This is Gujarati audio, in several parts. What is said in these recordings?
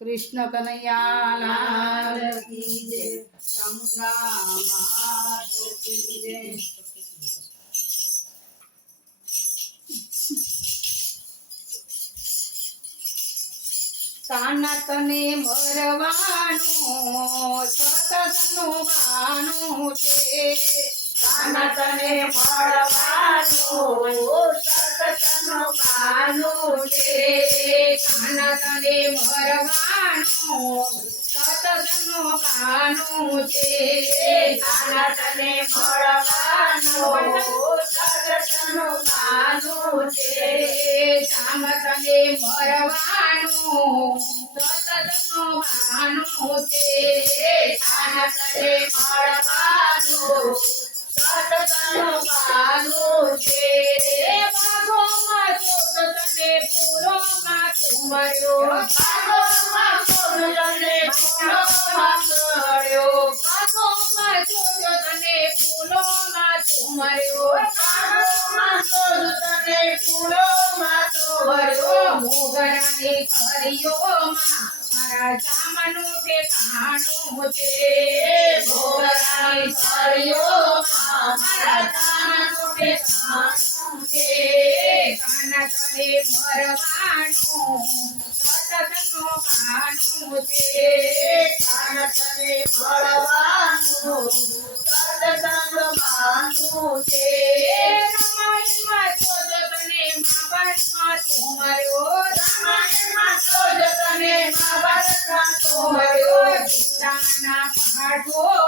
કૃષ્ણ કનૈયા લાલ કી જય. માત કી જય. કાના મરવાનું સતતનું બાનું છે. કાના તને મળવાનું સતતનો કાનું છે કાના તને મરવાનું, સતતનું બાનું છે કાના તને મળવાનું, સતતનો કાનું છે શ્યામ તને મરવાનું, સતતનું બાનું છે કાના તને મળવાનું, સતતનો છે તુમર્યો ભાગોમાં ફૂલને ફૂલોમાં કર્યો બાગોમાં ચોક તને પૂરોમાં તુમર્યો ભાગોમાં ફૂલને ફૂલોમાં તોડ્યો મોગરાની ખરીઓમાં મારા જામનું ઠેકાણું છે ભોગરાની કર્યો મારા જામનું ઠેકાણું છે. કાના તને મરવાનું સતતનો કાનું છે કાન તને મળવાનું સતતનો મહાભારતમાં તું મર્યો રામાયણમાં તો ટમટમમાં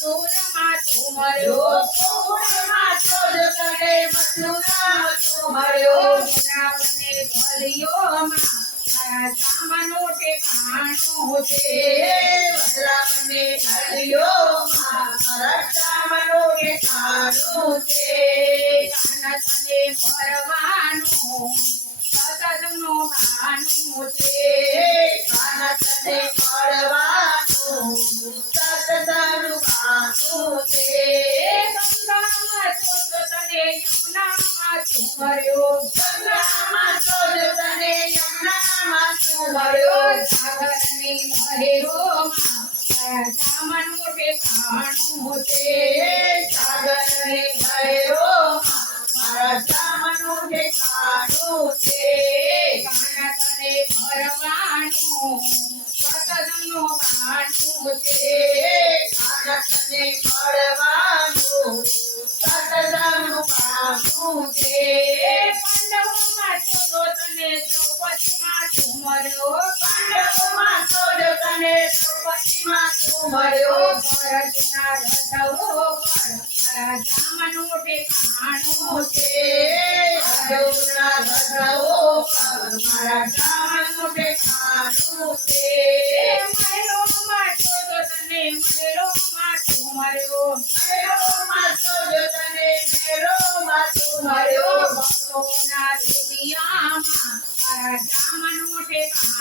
તને મથુરમાં તું જો મળ્યો ગોકુળમાં શોધ કરે મથુરામાં તો મળ્યો વૃંદાવને ગલીઓમાં મારા જામનું ઠેકાણું છે વજરામને હરિયોમાં મારા શ્યામનું ઠેકાણું છે કાના તને મરવાનું સતતનું બાનું છે કાન તને મળવાનું સતતનું ભરવાનું સતતનું બાનું છે તને દ્રૌપદીમાં તું મળ્યો. ભરતના રથવો પર મારા જામનું ઠેકાણું છે. અર્જુનના રથો પર મારા શ્યામનું ઠેકાણું છે. તને મહેલોમાં તું મળ્યો.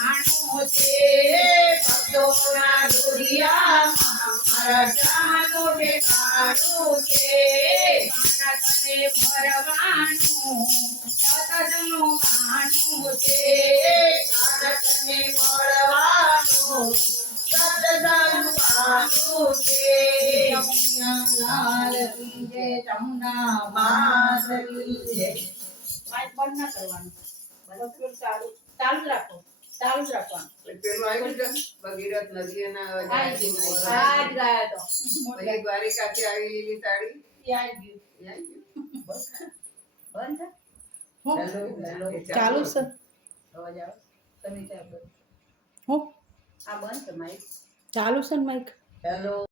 ઠેકાણું છે ભક્તોના દુરિયામાં મારા ઠેકાણું છે તને ભરવાનું સતતનું બાનું છે તને મળવાનું સતતનું માનું છે લાલ જય ચમના કરવાનું. બરાબર, ચાલુ ચાલુ રાખો. ચાલુ જ રાખવાનું. પેલું આવ્યું છે ભગીરથ નદી એના આવી ગયું. ગયા. તો. પછી દ્વારિકાથી આવી લીલી સાડી એ ગયું. બંધ ચાલુ છે. અવાજ આવે? તમે ત્યાં આ બંધ માઇક. ચાલુ છે ને માઈક હેલો